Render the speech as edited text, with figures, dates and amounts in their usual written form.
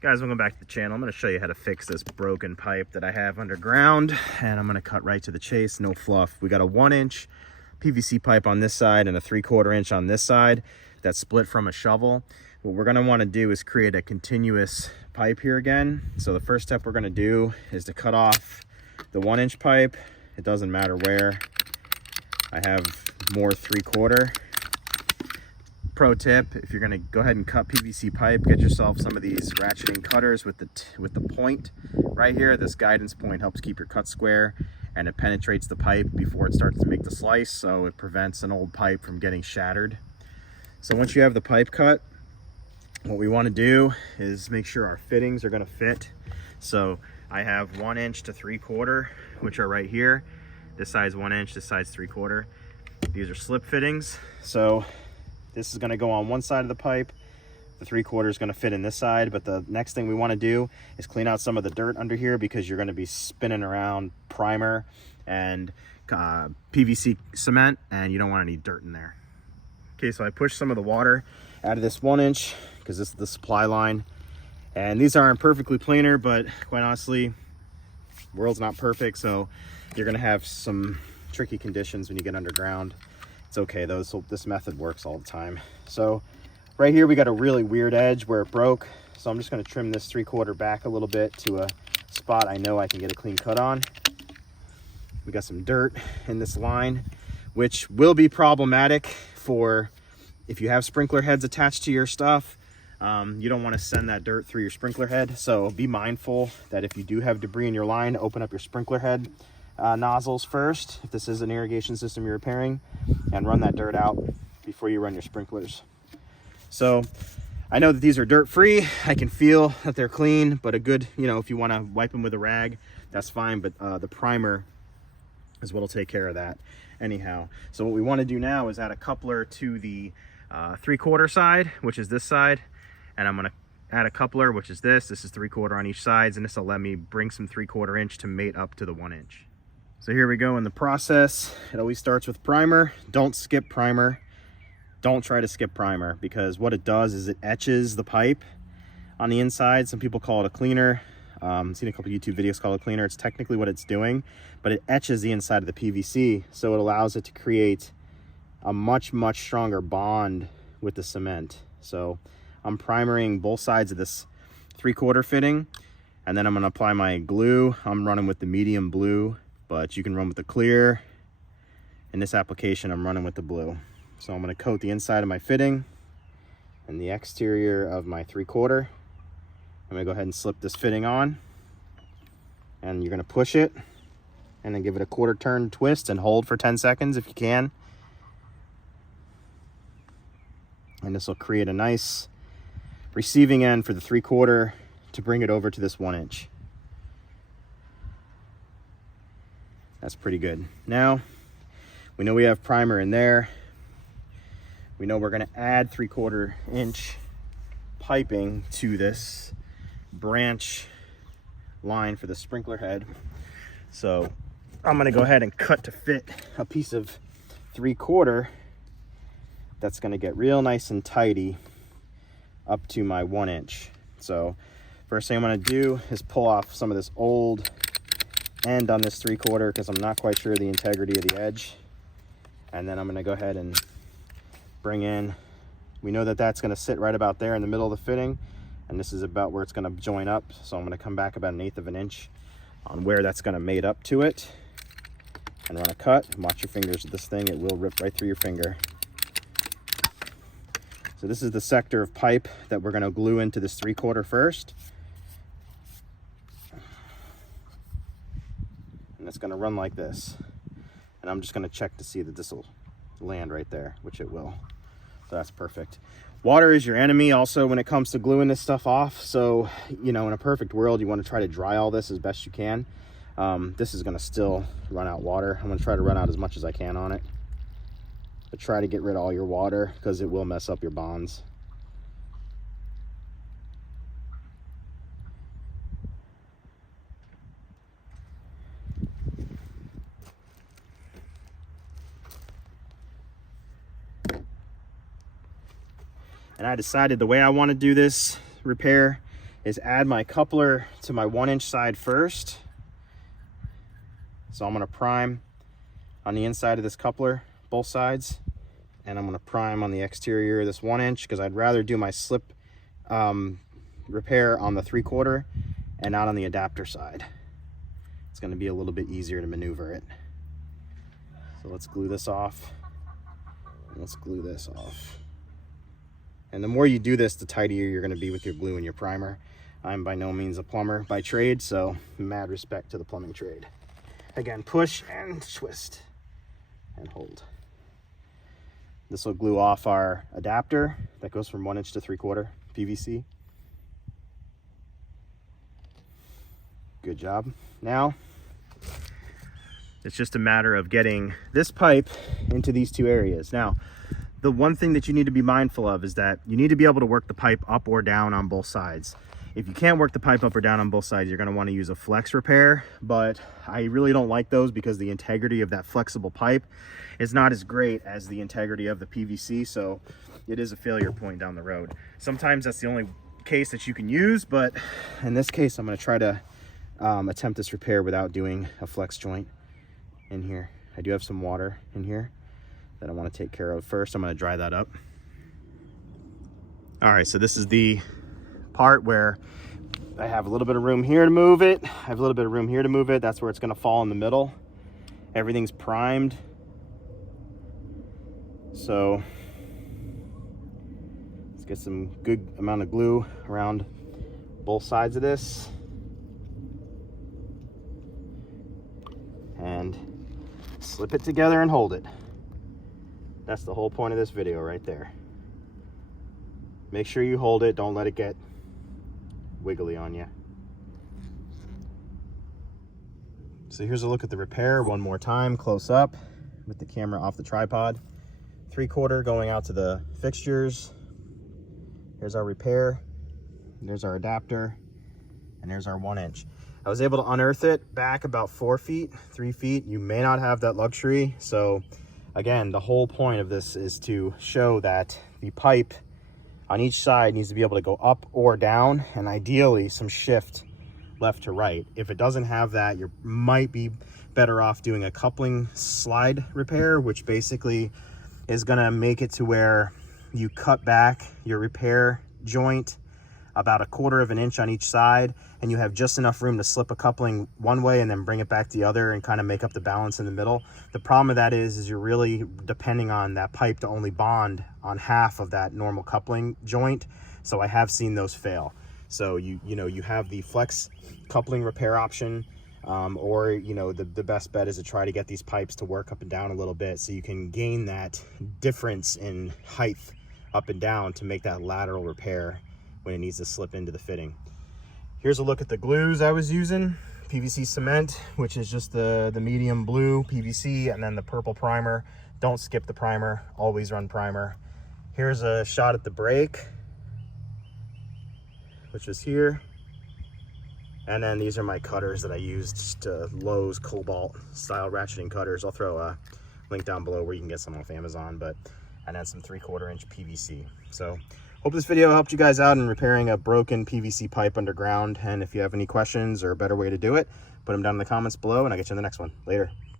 Guys, welcome back to the channel. I'm going to show you how to fix this broken pipe that I have underground, and I'm going to cut right to the chase, no fluff. We got a 1-inch PVC pipe on this side and a 3/4 inch on this side that's split from a shovel. What we're going to want to do is create a continuous pipe here again. So the first step we're going to do is to cut off the 1-inch pipe. It doesn't matter where. I have more 3/4. Pro tip, if you're going to go ahead and cut PVC pipe, get yourself some of these ratcheting cutters with the point right here. This guidance point helps keep your cut square, and it penetrates the pipe before it starts to make the slice, so it prevents an old pipe from getting shattered. So once you have the pipe cut, what we want to do is make sure our fittings are going to fit. So I have 1-inch to 3/4, which are right here. This side's 1-inch, this side's 3/4. These are slip fittings. So this is going to go on one side of the pipe. The 3/4 is going to fit in this side, but the next thing we want to do is clean out some of the dirt under here, because you're going to be spinning around primer and PVC cement, and you don't want any dirt in there. Okay, so I pushed some of the water out of this 1-inch because this is the supply line, and these aren't perfectly planar, but quite honestly, the world's not perfect, so you're going to have some tricky conditions when you get underground. It's okay though, so this method works all the time. So right here we got a really weird edge where it broke, so I'm just going to trim this 3/4 back a little bit to a spot I know I can get a clean cut on. We got some dirt in this line, which will be problematic for if you have sprinkler heads attached to your stuff. You don't want to send that dirt through your sprinkler head, so be mindful that if you do have debris in your line, open up your sprinkler head nozzles first, if this is an irrigation system you're repairing, and run that dirt out before you run your sprinklers. So I know that these are dirt free. I can feel that they're clean, but a good, if you want to wipe them with a rag, that's fine, but the primer is what'll take care of that anyhow. So what we want to do now is add a coupler to the 3/4 side, which is this side, and I'm going to add a coupler, which is this is 3/4 on each side, and this will let me bring some 3/4 inch to mate up to the 1-inch. So here we go in the process. It always starts with primer. Don't skip primer. Don't try to skip primer, because what it does is it etches the pipe on the inside. Some people call it a cleaner. I've seen a couple YouTube videos call it a cleaner. It's technically what it's doing, but it etches the inside of the PVC, so it allows it to create a much stronger bond with the cement. So I'm primering both sides of this 3/4 fitting, and then I'm going to apply my glue. I'm running with the medium blue, but you can run with the clear. In this application, I'm running with the blue. So I'm going to coat the inside of my fitting and the exterior of my 3/4. I'm going to go ahead and slip this fitting on, and you're going to push it and then give it a 1/4 turn twist and hold for 10 seconds if you can. And this will create a nice receiving end for the 3/4 to bring it over to this 1-inch. That's pretty good. Now we know we have primer in there. We know we're going to add 3/4 inch piping to this branch line for the sprinkler head. So I'm going to go ahead and cut to fit a piece of 3/4 that's going to get real nice and tidy up to my 1-inch. So first thing I'm going to do is pull off some of this old end on this 3/4, because I'm not quite sure the integrity of the edge. And then I'm going to go ahead and bring in, we know that that's going to sit right about there in the middle of the fitting, and this is about where it's going to join up. So I'm going to come back about 1/8 of an inch on where that's going to mate up to it, and run a cut. Watch your fingers with this thing, it will rip right through your finger. So this is the sector of pipe that we're going to glue into this 3/4 first. And it's going to run like this. And I'm just going to check to see that this will land right there, which it will. So that's perfect. Water is your enemy also when it comes to gluing this stuff off. So, in a perfect world, you want to try to dry all this as best you can. This is going to still run out water. I'm going to try to run out as much as I can on it. But try to get rid of all your water, because it will mess up your bonds. And I decided the way I want to do this repair is add my coupler to my 1-inch side first. So I'm going to prime on the inside of this coupler, both sides, and I'm going to prime on the exterior of this 1-inch because I'd rather do my slip repair on the 3/4 and not on the adapter side. It's going to be a little bit easier to maneuver it. So let's glue this off. Let's glue this off. And the more you do this, the tighter you're going to be with your glue and your primer. I'm by no means a plumber by trade, so mad respect to the plumbing trade. Again, push and twist and hold. This will glue off our adapter that goes from 1-inch to 3/4 PVC. Good job. Now, it's just a matter of getting this pipe into these two areas. Now, the one thing that you need to be mindful of is that you need to be able to work the pipe up or down on both sides. If you can't work the pipe up or down on both sides, you're going to want to use a flex repair, but I really don't like those because the integrity of that flexible pipe is not as great as the integrity of the PVC, so it is a failure point down the road. Sometimes that's the only case that you can use, but in this case, I'm going to try to attempt this repair without doing a flex joint in here. I do have some water in here that I want to take care of first. I'm going to dry that up. All right, so this is the part where I have a little bit of room here to move it. I have a little bit of room here to move it. That's where it's going to fall in the middle. Everything's primed. So let's get some good amount of glue around both sides of this. And slip it together and hold it. That's the whole point of this video right there. Make sure you hold it. Don't let it get wiggly on you. So here's a look at the repair one more time, close up with the camera off the tripod. 3/4 going out to the fixtures. Here's our repair. There's our adapter. And there's our 1-inch. I was able to unearth it back about 4 feet, 3 feet. You may not have that luxury. So again, the whole point of this is to show that the pipe on each side needs to be able to go up or down, and ideally some shift left to right. If it doesn't have that, you might be better off doing a coupling slide repair, which basically is gonna make it to where you cut back your repair joint about 1/4 of an inch on each side, and you have just enough room to slip a coupling one way and then bring it back the other and kind of make up the balance in the middle. The problem with that is you're really depending on that pipe to only bond on half of that normal coupling joint. So I have seen those fail. So you have the flex coupling repair option, or the best bet is to try to get these pipes to work up and down a little bit so you can gain that difference in height up and down to make that lateral repair when it needs to slip into the fitting. Here's a look at the glues I was using. PVC cement, which is just the medium blue PVC, and then the purple primer. Don't skip the primer, always run primer. Here's a shot at the brake, which is here. And then these are my cutters that I used, Lowe's Cobalt style ratcheting cutters. I'll throw a link down below where you can get some off Amazon, and then some 3/4 inch PVC. So hope this video helped you guys out in repairing a broken PVC pipe underground. And if you have any questions or a better way to do it, put them down in the comments below and I'll get you in the next one. Later.